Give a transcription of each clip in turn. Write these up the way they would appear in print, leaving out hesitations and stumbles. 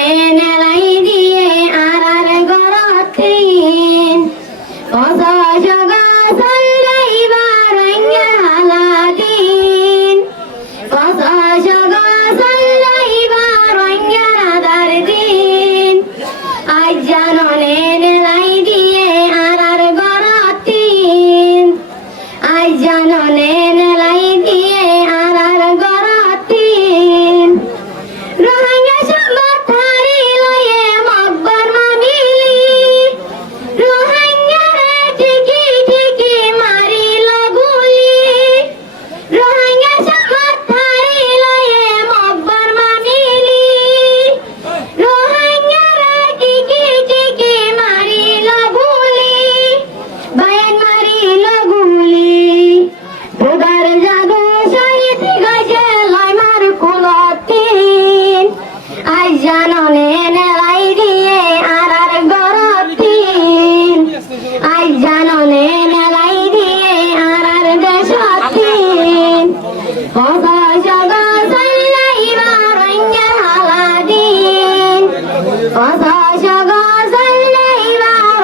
জাননে নেলাই দিয়ে আর গরতিন অসজগ সল্লাইবার হালাদিন অসজগ সল্লাইবার রাদার দিন আজ জাননে নেলাই দিয়ে আর গরতিন আজ জাননে নেলাই দিয়ে আর গরতিন রোহিঙ্গা সম্বাদ হারি লয়ে মকবর মামিলি রোহিঙ্গা রে ঠিকি ঠিকি মারিল গুলি রোহিঙ্গা সম্বাদ হারি লয়ে মকবর মামিলি রোহিঙ্গা রে ঠিকি ঠিকি মারিল গুলি বায়ান মারিল গুলি দুদার জাদু শহীদ গজে লয় মার কুলতিন আজ জাননে নেলাই দিয়ে আর গরতিন আজ জাননে নেলাই দিয়ে আর দেশতিন অসজগ সল্লাইবার হালাদিন অসজগ সল্লাইবার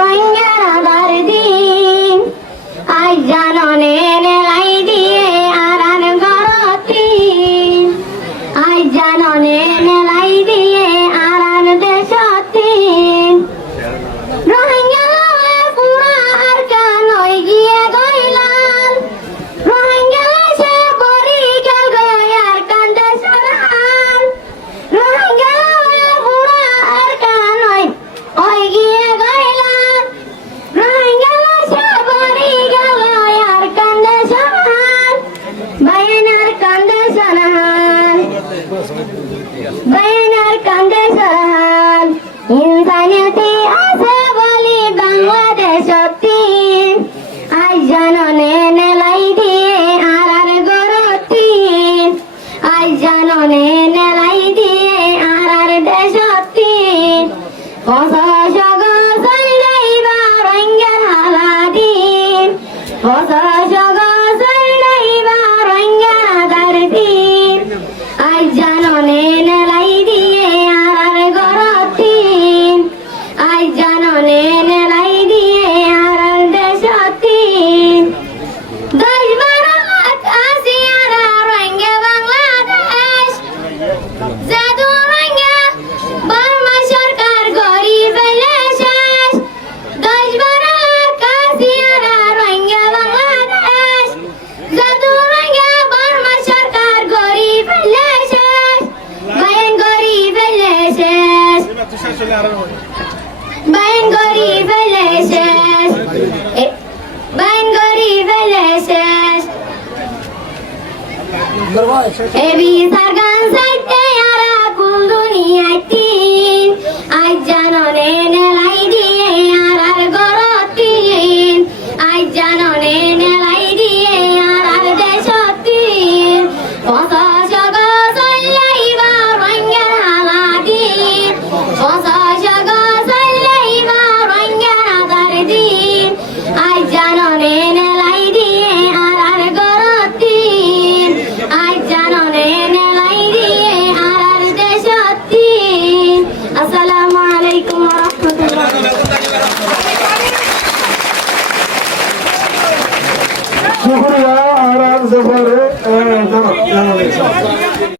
রাদার দিন আজ জাননে নেলাই দিয়ে আর গরতিন আজ জাননে নেলাই দিয়ে আর দেশতিন রোহিঙ্গা পুরা আর কানই গিয়ে গইলাল রোহিঙ্গা সে বড়ি গেল গয়ার কান্দে সরাল রোহিঙ্গা পুরা আর কানই ওই গিয়ে গইলাল রোহিঙ্গা সে বড়ি গেল গয়ার কান্দে সরাল বাইনার কান্দে সরাল বাইনার কান্দে সরাল ইনসানিয়তি আছে বলি বাংলাদেশতিন আজ জাননে নেলাই দিয়ে আর গরতিন আজ জাননে নেলাই দিয়ে আর দেশতিন অসজগ সল্লাইবার হালাদিন অসজগ সল্লাইবার রাদার দিন আজ জাননে নেলাই দিয়ে আর গরতিন আজ জাননে নেলাই দিয়ে আর দেশতিন 10-12 লাখ আসিয়ারা রোহিঙ্গা বাংলাদেশ জাদু রোহিঙ্গা বার্মা সরকার গরিব ফেলে শেষ 10-12 লাখ আসিয়ারা রোহিঙ্গা বাংলাদেশ জাদু রোহিঙ্গা বার্মা সরকার গরিব ফেলে শেষ বায়ান গরিব ফেলে শেষ বায়ান গরিব ফেলে শেষ বায়ান গরিব ফেলে শেষ এবি সারগান সাইতে আরা কুল দুনিয়াতিন আজ জাননে নেলাই দিয়ে আর গরতিন আজ জাননে নেলাই দিয়ে আর দেশতিন অসজগ সল্লাইবার হালাদিন অসজগ সল্লাইবার রাদার দিন আজ জাননে নেলাই দিয়ে আর গরতিন আজ জাননে নেলাই দিয়ে আর দেশতিন আসসালামু আলাইকুম ওয়া রাহমাতুল্লাহ শুকরিয়া আর জফর